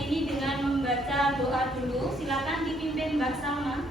ini dengan membaca doa dulu. Silakan dipimpin Mbak Salma.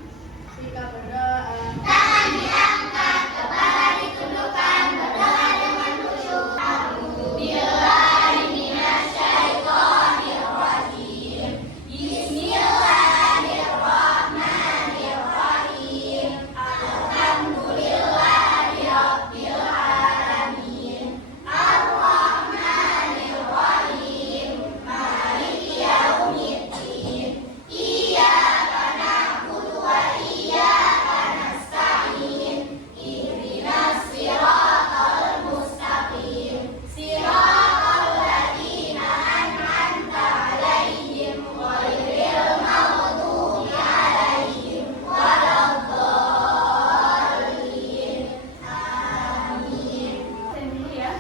Kita berdoa. Tangan diangkat, kepala ditundukkan, berdoa dengan khusyuk. A'udzubillahi minasyaitonirrajim. Bismillahirrahmanirrahim. Alhamdulillahi rabbil alamin. Ar-Rahmanir-Rahim. Maliki yaumiddin. Iyyaka na'budu wa iyyaka nasta'in. Ihdinas siratal mustaqim. Siratal ladzina an'amta 'alaihim ghairil maghdubi 'alaihim waladdallin. Amin. Saya dulu ya.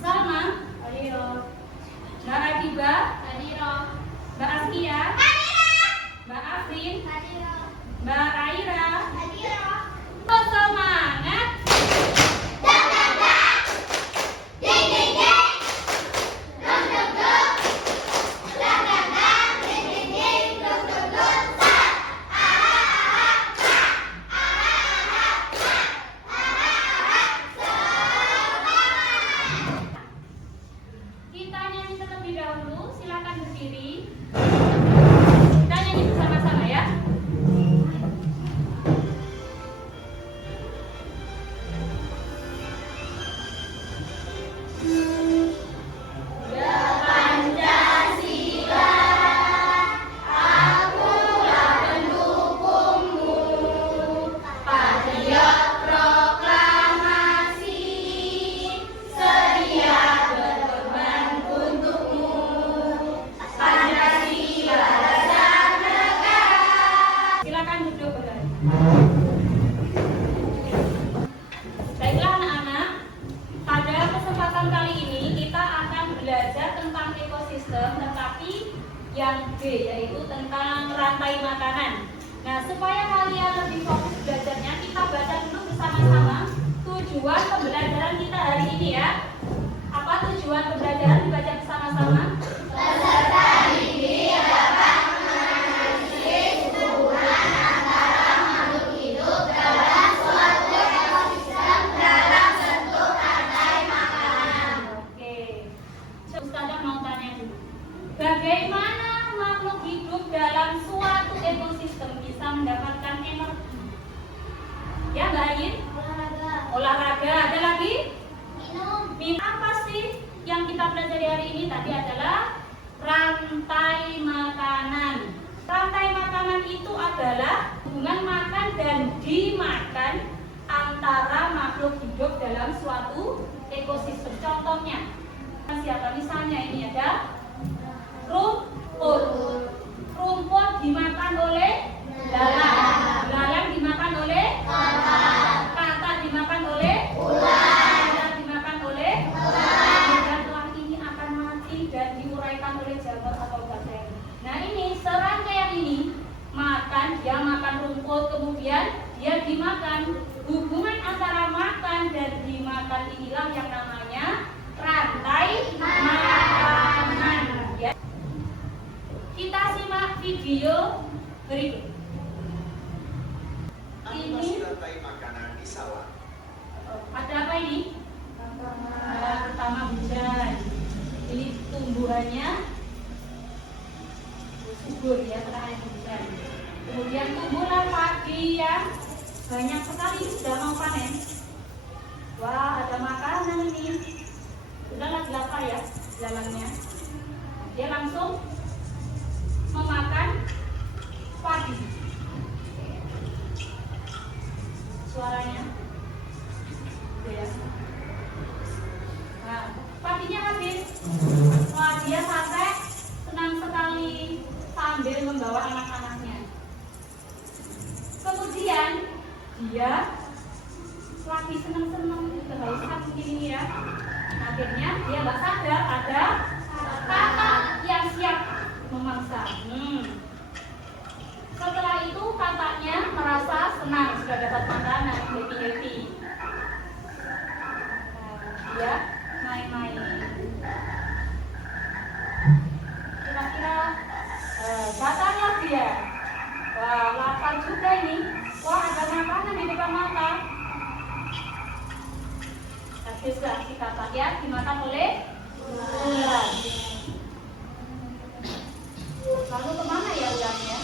Salma, Hadiro. Mbak Adiba, Hadiro. Mbak Askia, Mbak Afrin, Hadiro. Mbak Aira. Hadiro. Oh, semangat. Dang dang dang. Ding ding ding. Dong dong dong. Dang dang dang. Ding ding ding. Dong dong dong. Sa. Aha aha sa. Aha aha sa. Aha aha sa. Kita nyanyi terlebih dahulu. Silakan berdiri. Kita nyanyi bersama-sama ya. Pancasila, akulah pendukungmu. Patriot proklamasi, sedia berkorban untukmu. Pancasila dasar negara. Silakan duduk kembali. Baiklah anak-anak, pada kesempatan kali ini kita akan belajar tentang ekosistem, tetapi yang B, yaitu tentang rantai makanan. Nah, supaya kalian lebih fokus belajarnya, kita baca dulu bersama-sama tujuan pembelajaran kita hari ini ya. Apa tujuan pembelajaran? Dibaca bersama-sama. Peserta didik dapat menganalisis hubungan antara makhluk hidup dalam suatu ekosistem dalam bentuk rantai makanan. Oke, Ustazah mau tanya dulu. Bagaimana makhluk hidup dalam suatu ekosistem bisa mendapatkan energi? Ya, Mbak Ayin? Olahraga, Olahraga. Ada lagi? minum, Apa sih yang kita pelajari hari ini? Tadi adalah rantai makanan. Rantai makanan itu adalah hubungan makan dan dimakan antara makhluk hidup dalam suatu ekosistem. Contohnya, siapa? Misalnya ini ada rumput. Rumput dimakan oleh belalang. Belalang dimakan oleh katak, katak dimakan oleh ular, ular dimakan oleh ular, dan tulang ini akan mati dan diuraikan oleh jamur atau bakteri. Nah, ini serangkaian ini dia makan rumput, kemudian dia dimakan. Hubungan antara makan dan dimakan inilah yang namanya rantai makanan. Ya. Kita simak video berikut. Animasi rantai makanan di sawah. Ada apa ini? Pertama hujan. Ini tumbuhannya subur ya, setelah air hujan. Kemudian tumbuhlah padi yang banyak sekali, sudah mau panen. Wah, ada makanan ini. Sudah lagi apa ya jalannya? Dia langsung memakan padi. Suaranya gitu ya. Nah, padinya habis. Wah, dia sampai senang sekali sambil membawa anak-anaknya. Kemudian dia lagi senang-senang kehausan begini ya. Akhirnya dia nggak sadar ada katak yang siap memangsa. Setelah itu kataknya merasa senang sudah dapat makanan, happy. Dia main-main. Datanglah dia. Wah, lapar juga ini. Wah, ada makanan di depan mata. Habislah si katak ya, dimakan oleh ular. Lalu kemana ya ularnya?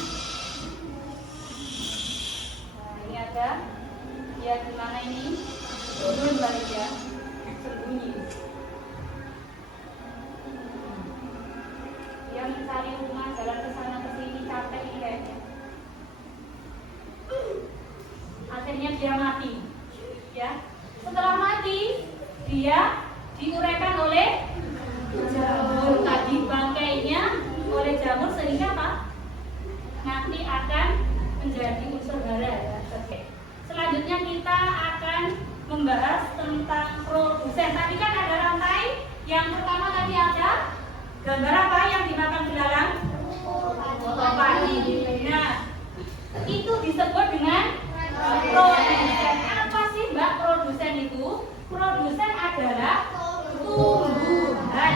Nah, ini ada. Ya, gimana ini? Turun balik ya. Sembunyi. Dia mencari rumah, jalan ke sana ke sini, capek ini kayaknya. Akhirnya dia mati. Ya. Setelah mati, dia diuraikan oleh jamur. Tadi bangkainya oleh jamur sehingga apa? Nanti akan menjadi unsur hara ya. Oke. Selanjutnya kita akan membahas tentang produsen. Tadi kan ada rantai. Yang pertama tadi ada gambar apa yang dimakan belalang? Padi. Nah, itu disebut dengan produsen. Apa sih Mbak produsen itu? Produsen adalah tumbuhan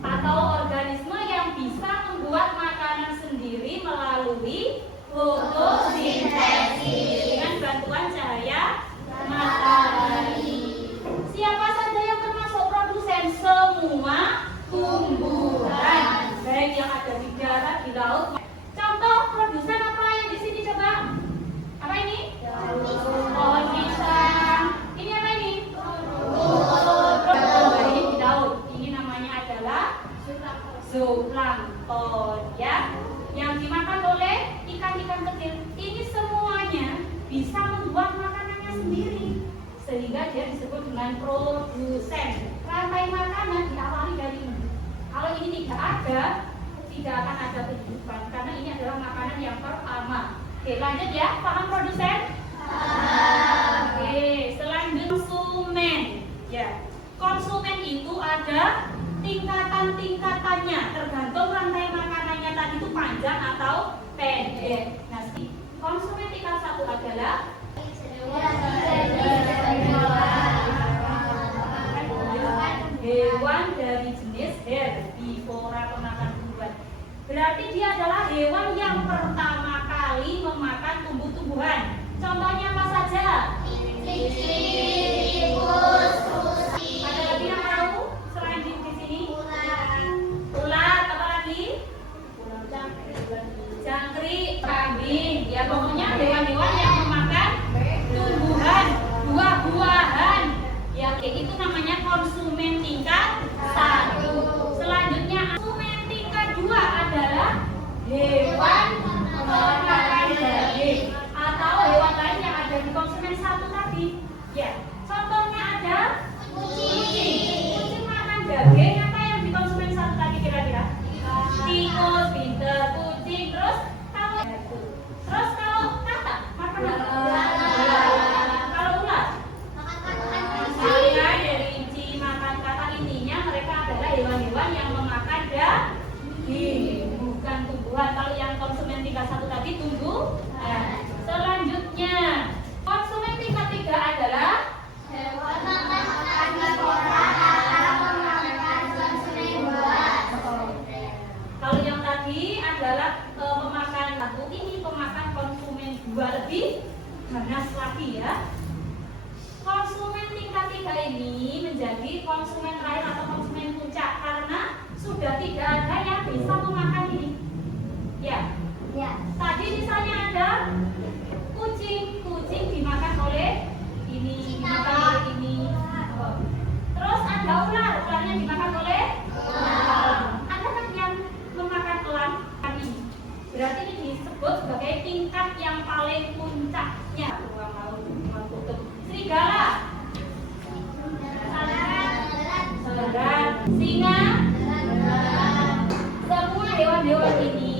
atau organisme yang bisa membuat makanan sendiri melalui fotosintesis dengan bantuan cahaya matahari. Siapa saja yang termasuk produsen? Semua tumbuhan, baik yang ada di darat, di laut. Contoh produsen apa yang di sini coba? Apa ini? Pohon pisang. Ini apa ini? Ini di laut. Ini namanya adalah zooplankton ya. Yang dimakan oleh ikan-ikan kecil. Ini semuanya bisa membuat makanannya sendiri, sehingga dia disebut dengan produsen. Rantai makanan diawali dari ini. Kalau ini tidak ada, tidak akan ada kehidupan, karena ini adalah makanan yang pertama. Oke, lanjut ya. Paham produsen? Oke, selanjutnya konsumen. Ya, konsumen itu ada tingkatan-tingkatannya, tergantung rantai makanannya tadi itu panjang atau pendek. Nah, konsumen tingkat satu adalah hewan dari jenis herbivora, pemakan tumbuhan. Berarti dia adalah hewan yang pertama kali memakan tumbuh-tumbuhan. Contohnya apa saja? Ada lagi yang tahu selain di sini? Ulat, apa lagi? Jangkrik, kambing. Ya pokoknya hewan-hewan yang memakan tumbuhan, buah-buahan. Ya, itu namanya konsumen tingkat 1. Selanjutnya konsumen tingkat 2 adalah hewan pemakan daging atau hewan lain yang ada di konsumen 1 tadi. Ya, contohnya ada kucing. Kucing makan daging. Apa yang di konsumen 1 tadi kira-kira? Tikus, pinter, kucing. Terus kalau katak makan apa? Kalau ular makan kelinci, makan katak. Intinya mereka adalah hewan-hewan yang memakan daging, bukan tumbuhan. Kalau yang konsumen tingkat 1 tadi tumbuhan. Selanjutnya konsumen tingkat 3 adalah Hewan makan orang atau makan konsumen buah. Kalau yang tadi adalah pemakan 1, ini pemakan konsumen 2, lebih ganas lagi ya. Konsumen tingkat 3 ini menjadi konsumen terakhir atau konsumen puncak karena sudah tidak ada yang bisa memakan ini. Ya. Tadi misalnya ada kucing dimakan oleh ini, dimakan oleh ini. Terus ada ularnya dimakan oleh elang. Ada kan yang memakan elang tadi. Berarti ini disebut sebagai tingkat yang paling puncaknya. Ruang laut, ruang kutub. Serigala, serat, singa, semua hewan-hewan ini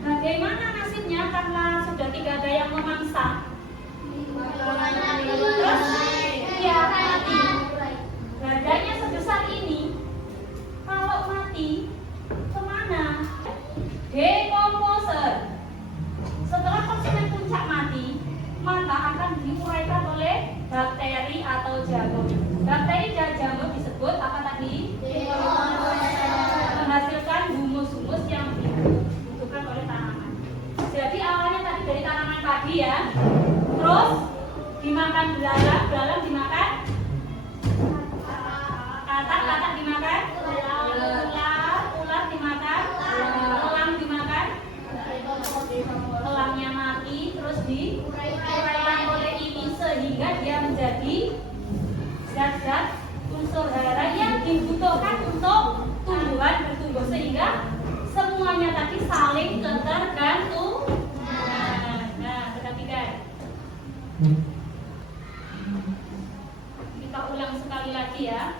bagaimana nasibnya karena sudah tidak ada yang memangsa? Terus dia mati. Badannya sebesar ini, kalau mati kemana? Decomposer. Setelah konsumen puncak mati, maka akan diuraikan oleh bakteri atau jamur. Bakteri dan jamur disebut apa tadi? Menghasilkan humus-humus lagi ya. Terus dimakan belalang, belalang dimakan katak dimakan ular dimakan elang dimakan elangnya mati, terus diuraikan oleh ini sehingga dia menjadi zat-zat unsur hara yang dibutuhkan untuk tumbuhan bertumbuh sehingga semuanya tadi saling tergantung. Nah, perhatikan. Kita ulang sekali lagi ya.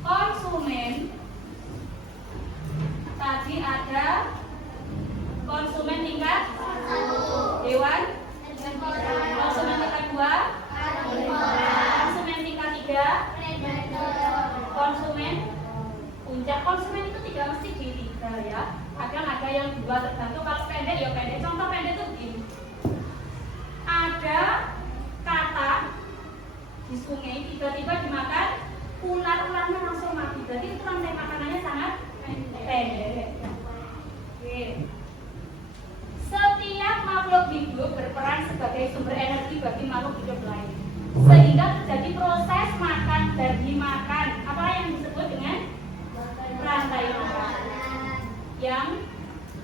Konsumen tadi ada konsumen tingkat 1, hewan, konsumen tingkat 2, konsumen tingkat 3, konsumen puncak. Konsumen itu tidak mesti di 3 ya. Kadang ada yang 2 tergantung. Kalau pendek ya pendek. Contoh pendek itu begini. Ada kata di sungai tiba-tiba dimakan ular-ularnya langsung mati. Berarti itu rantai makanannya sangat pendek. Oke. Setiap makhluk hidup berperan sebagai sumber energi bagi makhluk hidup lain. Sehingga terjadi proses makan dan dimakan. Apa yang disebut dengan rantai makanan yang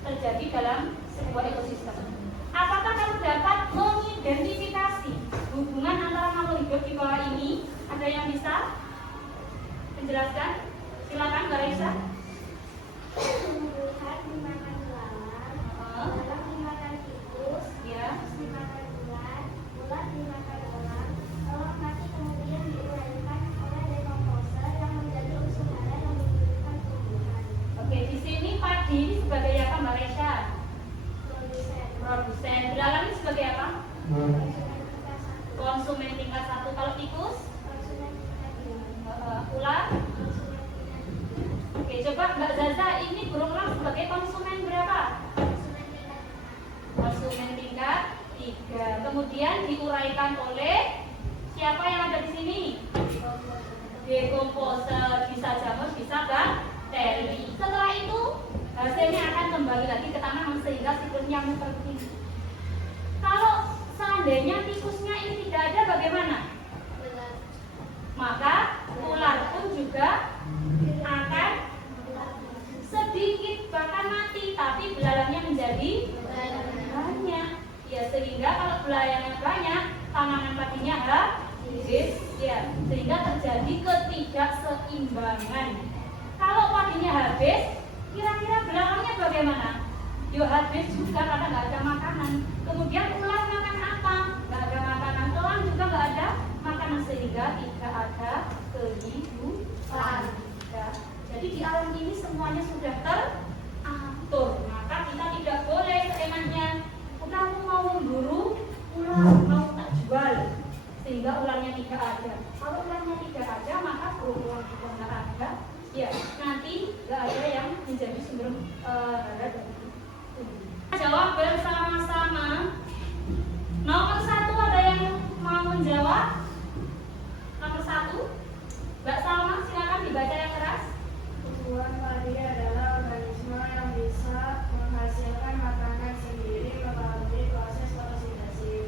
terjadi dalam sebuah ekosistem. Apakah kamu dapat mengidentifikasi hubungan antara makhluk hidup di bawah ini? Ada yang bisa menjelaskan? Silakan Mbak Raisa. Tumbuhan dimakan belalang, belalang dimakan tikus, Ya. tikus dimakan ular, ular dimakan elang, elang mati kemudian diuraikan oleh dekomposer yang menjadi unsur hara yang menghidupkan tumbuhan. Oke, di sini padi ini sebagai apa Mbak Raisa? Produsen. Belalang ini sebagai apa? Konsumen tingkat 1. Kalau tikus? Ular? Oke, coba Mbak Zaza, ini burung elang sebagai konsumen berapa? Konsumen tingkat 3. Kemudian diuraikan oleh siapa yang ada di sini? Dekomposer, bisa jamur, bisa bakteri. Setelah itu hasilnya akan kembali lagi ke tanaman sehingga siklusnya muter begini. Kalau seandainya tikusnya ini tidak ada, bagaimana? Maka ular pun juga akan sedikit bahkan mati, tapi belalangnya menjadi banyak. Ya, sehingga kalau belalangnya banyak, tanaman padinya habis. Ya, sehingga terjadi ketidakseimbangan. Kalau padinya habis, kira-kira belalangnya bagaimana? Yo habis juga karena nggak ada makanan. Kemudian ular makan apa? Nggak ada makanan. Elang juga nggak ada makanan sehingga tidak ada kehidupan. Ya. Jadi di alam ini semuanya sudah teratur. Maka kita tidak boleh seenaknya. Udah aku mau memburu ular, mau tak jual sehingga ularnya tidak ada. Kalau ularnya tidak ada, maka ular juga nggak ada. Ya, nanti nggak ada yang menjadi sumber hara dari itu. Jawab bersama-sama. Nomor 1 ada yang mau menjawab? Nomor 1, Mbak Salma, silakan dibaca yang keras. Tumbuhan padi adalah organisme yang bisa menghasilkan makanan sendiri melalui proses fotosintesis.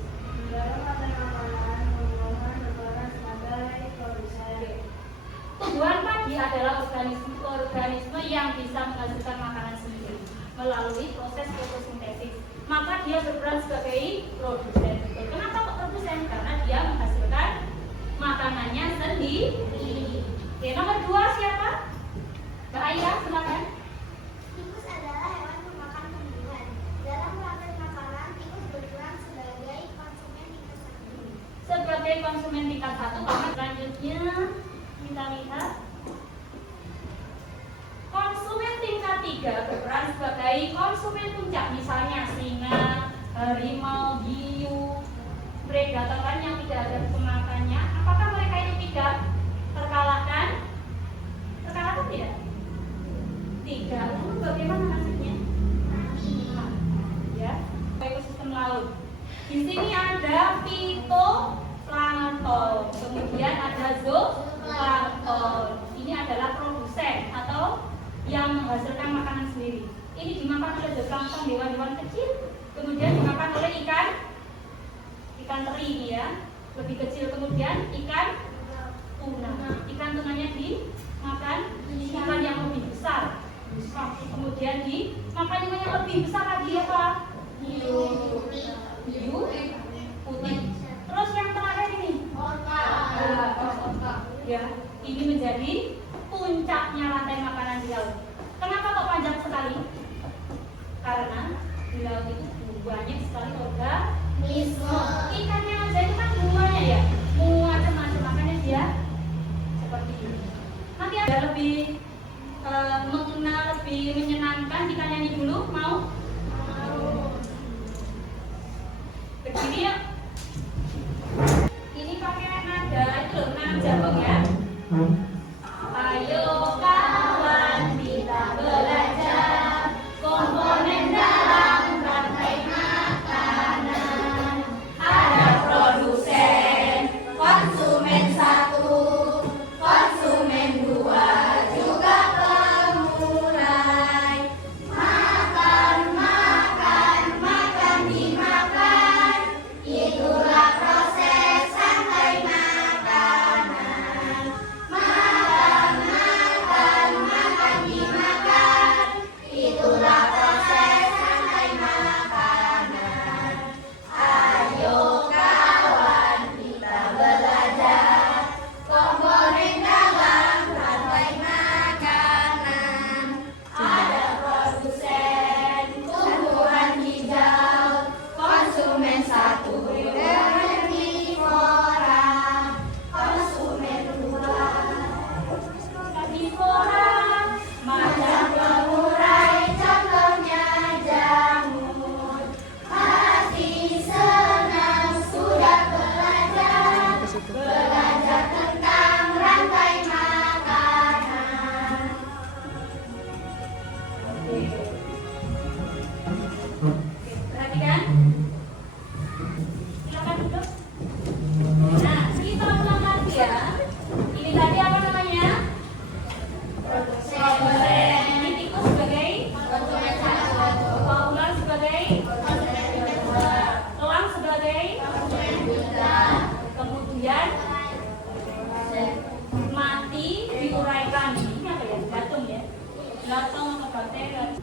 Dalam rantai makanan, tumbuhan berperan sebagai produsen. Tumbuhan padi adalah organisme yang bisa menghasilkan makanan sendiri melalui proses fotosintesis. Maka dia berperan sebagai produsen. Kenapa kok produsen? Karena dia menghasilkan makanannya sendiri. Oke, nomor 2 siapa? Mbak Aira, silakan. Tikus adalah hewan pemakan tumbuhan. Dalam rantai makanan, tikus berperan sebagai konsumen tingkat 1. Sebagai konsumen tingkat 1, maka selanjutnya kita lihat konsumen tingkat 3 berperan sebagai konsumen puncak, misalnya singa, harimau, hiu, predator lain yang tidak ada pemakannya. Apakah mereka itu tidak terkalahkan? Terkalahkan tidak? Tidak. Lalu bagaimana nasibnya? Ya, ekosistem laut. Di sini ada fitoplankton, kemudian ada zooplankton. Ini adalah produsen atau yang menghasilkan makanan sendiri. Ini dimakan oleh zooplankton, hewan-hewan kecil kemudian dimakan oleh ikan teri ini ya, lebih kecil. Kemudian ikan tunanya dimakan ikan yang lebih besar. Kemudian dimakan ikan yang lebih besar lagi apa? Hiu putih. Terus yang terakhir ini ya, ini menjadi puncaknya rantai makanan di laut. Kenapa kok panjang sekali? Karena di laut itu banyak sekali organisme. Ikannya aja itu kan semuanya ya, macam-macam, makanya dia seperti ini. Nanti ada lebih mengenal, lebih menyenangkan jika nyanyi dulu, mau? Begini ya. Ini pakai nada itu loh, nada jagung ya. Ayo kawan kita belajar komponen dalam rantai makanan. Ada produsen, konsumen satu, konsumen dua, juga pemurai. Makan, makan, makan dimakan. Itulah proses rantai makanan. Makan, makan, makan dimakan. Itulah proses rantai makanan. Ayo kawan kita belajar komponen dalam rantai makanan. Ada produsen, tumbuhan hijau, konsumen satu, herbivora, konsumen dua, herbivora, macam pemurai, contohnya jamur. Hati senang sudah belajar tentang rantai makanan. Perhatikan. Silakan duduk. Nah, kita ulang lagi ya. Ini tadi apa namanya? Produsen. Ini tikus sebagai konsumen satu. Ular sebagai konsumen dua. Elang sebagai konsumen tiga. Kemudian mati diuraikan. Ini apa ya? Batung ya. Batung atau bakteri.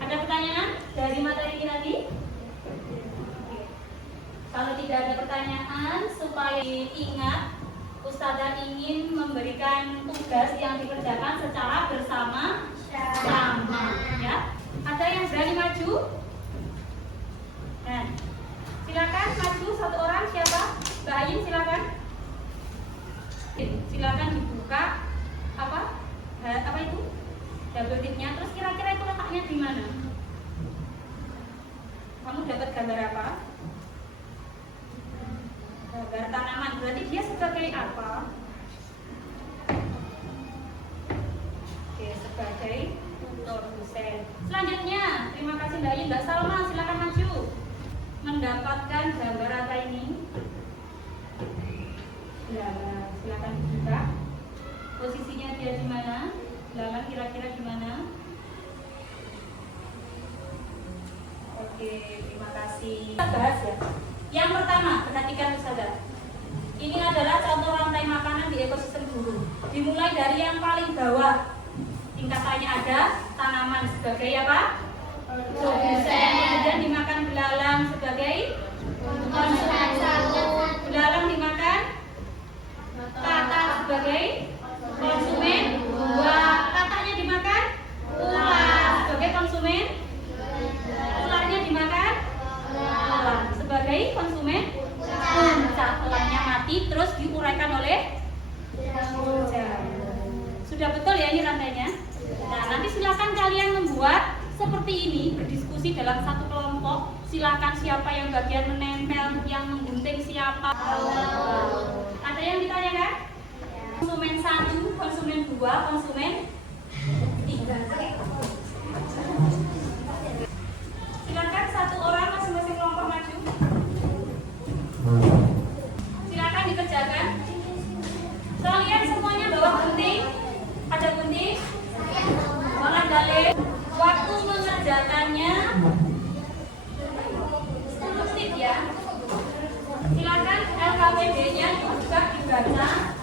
Ada pertanyaan dari materi ini tadi? Kalau tidak ada pertanyaan, supaya ingat, Ustazah ingin memberikan tugas yang dikerjakan secara bersama-sama. Ya, ada yang berani maju? Nah, silakan maju satu orang. Siapa? Mbak Ayin, silakan. Silakan dibuka apa itu? Double tip-nya. Terus kira-kira itu letaknya di mana? Kamu dapat gambar apa? Gambar tanaman. Berarti dia sebagai apa? Oke, sebagai produsen. Selanjutnya, terima kasih Mbak Ayin. Mbak Salma, silakan maju. Mendapatkan gambar apa ini? Ya, silakan dibuka. Posisinya dia di mana? Belakang kira-kira di mana? Oke, terima kasih. Kita bahas ya. Yang pertama, perhatikan Ustazah. Ini adalah contoh rantai makanan di ekosistem burung. Dimulai dari yang paling bawah. Tingkatannya ada tanaman sebagai apa? Produsen. Kemudian dimakan belalang sebagai konsumen satu. Belalang dimakan katak sebagai konsumen dua. Kataknya dimakan ular sebagai konsumen. Ularnya dimakan elang sebagai konsumen puncak. Elangnya mati terus diuraikan oleh jamur. Sudah betul ya ini rantainya? Nah, nanti silakan kalian membuat seperti ini, berdiskusi dalam satu kelompok. Silakan siapa yang bagian menempel, yang menggunting siapa. Ada yang ditanyakan? Konsumen satu, konsumen dua, konsumen tiga. Silakan satu orang masing-masing kelompok maju. Silakan dikerjakan. Kalian semuanya bawa gunting. Ada gunting? Bawa dalil. Waktu mengerjakannya KKPD-nya juga dibaca.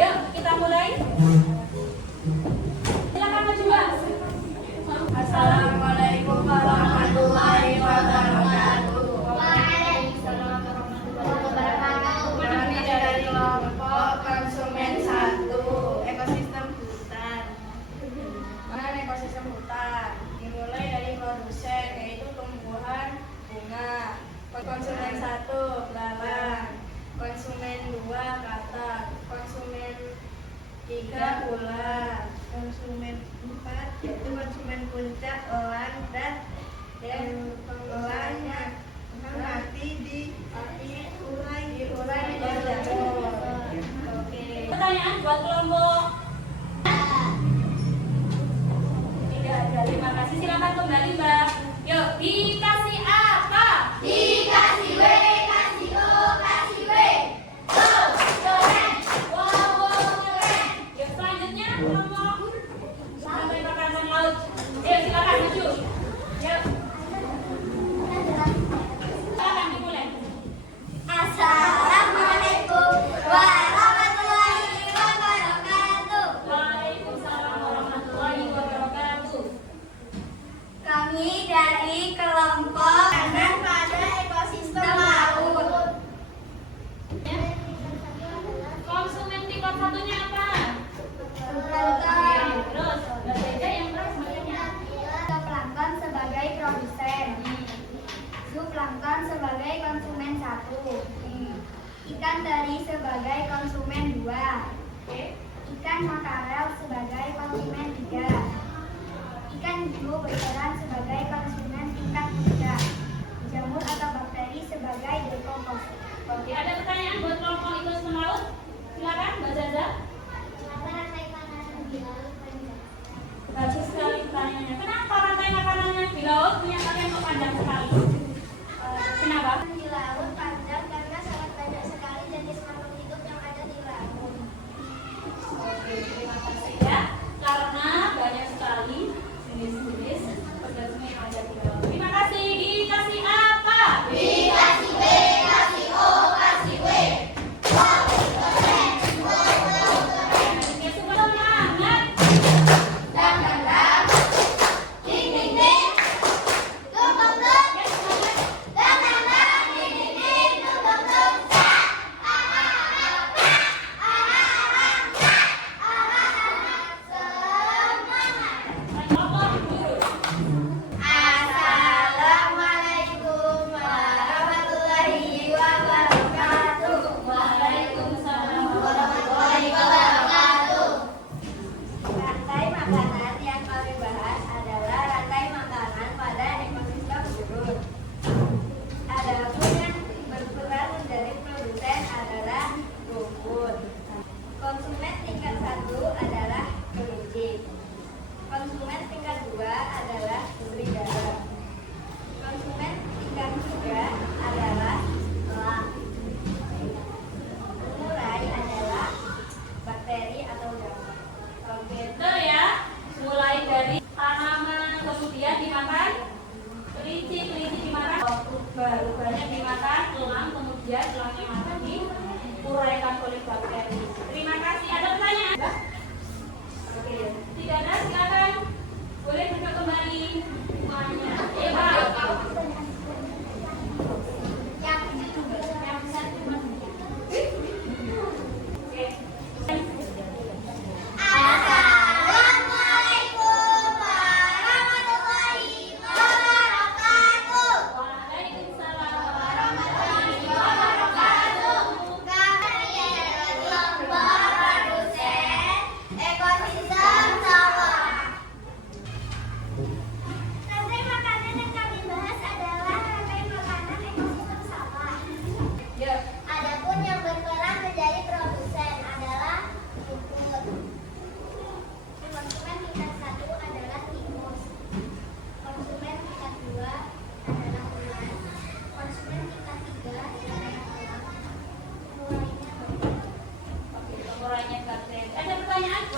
Yuk, kita mulai. Silakan maju, Mbak. Assalamualaikum warahmatullahi wabarakatuh. Waalaikumsalam warahmatullahi wabarakatuh. Kami dari kelompok konsumen 1 ekosistem hutan. Pengenalan ekosistem hutan dimulai dari produsen, yaitu tumbuhan bunga. Konsumen 1 belalang, konsumen 2 katak, konsumen 3 ular, konsumen 4 yaitu konsumen puncak elang dan elangnya nanti diurai menjadi jamur. Oke. Pertanyaan buat kelompok. Tidak ada. Terima kasih. Silakan kembali, Mbak. Yuk, dikasih apa? Dikasih W, kasih O, kasih W. Wow, keren. Wow, keren. Yuk, selanjutnya kelompok sampai pakatan laut. Yuk, silakan maju. Yuk, silakan dimulai. Assalamualaikum warahmatullahi wabarakatuh. Waalaikumsalam warahmatullahi wabarakatuh. Kami dari kelompok kanan pada ekosistem laut. Konsumen tingkat satunya apa? Plankton. Terus, berbeda yang terus makanya. Plankton sebagai produsen. Zooplankton sebagai konsumen 1. Ikan teri sebagai konsumen 2. Oke. Ikan makarel sebagai konsumen 3. Ikan hiu berperan sebagai konsumen tingkat 3. Jamur atau bakteri sebagai dekomposer. Oke, ada pertanyaan buat kelompok ekosistem laut? Silakan, Mbak Zaza. Bagus sekali pertanyaannya. Kenapa rantai makanannya di laut punya kalian kok panjang sekali? Kenapa? Di laut panjang karena sangat banyak sekali jenis makhluk hidup yang ada di laut. Oke, terima kasih ya. Karena banyak sekali jenis-jenis organisme yang ada di laut. Terima kasih. Dikasih apa? Dikasih B, kasih O, kasih W. Wow,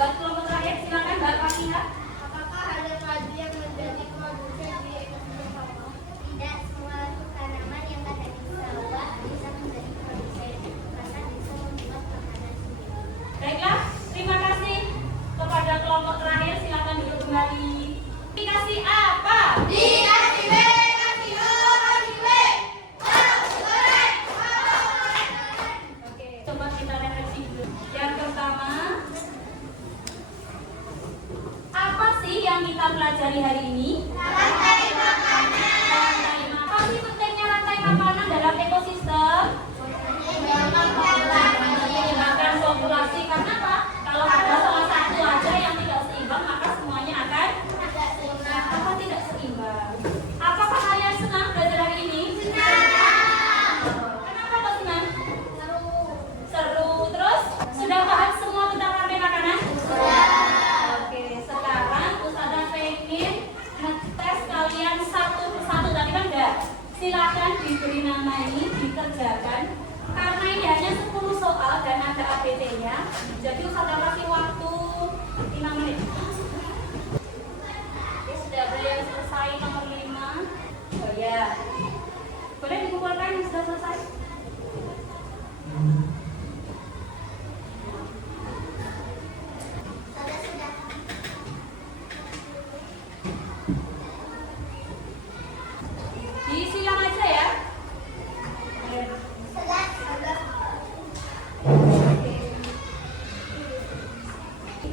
Buat kelompok terakhir silakan Mbak Fatia. Apakah ada padi yang menjadi produsen di ekosistem sawah? Tidak, semua tanaman yang ada di sawah bisa menjadi produsen karena bisa membuat makanan sendiri. Baiklah, terima kasih kepada kelompok terakhir. Silakan duduk kembali. Dikasih apa? Dikasih B, kasih O, kasih W. Oke, coba kita refleksi dulu. Yang pertama, apa sih yang kita pelajari hari ini? Rantai makanan. Rantai makanan. Apa sih pentingnya rantai makanan dalam ekosistem? Menyeimbangkan populasi. Karena apa? Kalau ada salah satu aja yang tidak seimbang, maka semuanya akan apa tidak seimbang. Apakah kalian senang belajar hari ini? Kenapa kok senang? Seru. Terus sudah paham semua tentang rantai makanan? Oke, sekarang Ustazah pengen ngetes kalian satu persatu. Tadi kan enggak? Silakan diberi nama ini, dikerjakan. Karena ini hanya 10 soal dan ada ABT-nya. Jadi Ustazah kasih waktu 5 menit. Oke, sudah ada yang selesai nomor 5. Oh ya. Boleh dikumpulkan yang sudah selesai? Disilang aja ya.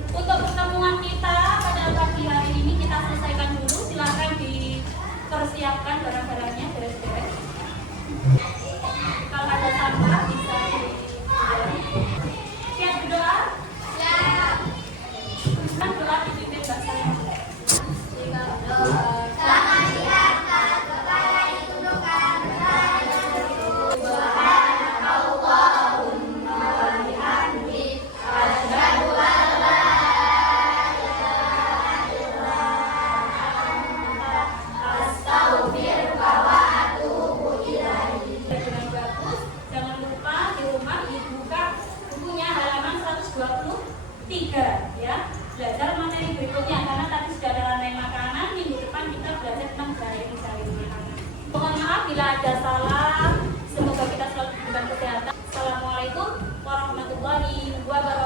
Untuk pertemuan kita pada pagi hari ini kita selesaikan dulu. Silakan dipersiapkan barang-barangnya, beres-beres. Kalau ada sampah bisa siap berdoa. Kan doa dipimpin Mbak saya. Tangan diangkat, kepala ditundukkan, Dengan bagus, jangan lupa di rumah dibuka bukunya halaman 123 ya. Belajar materi berikutnya karena tadi sudah ada rantai makanan, minggu depan kita belajar tentang jaring-jaring makanan. Mohon maaf bila ada salah. Semoga kita selalu diberikan kesehatan. Assalamualaikum warahmatullahi wabarakatuh.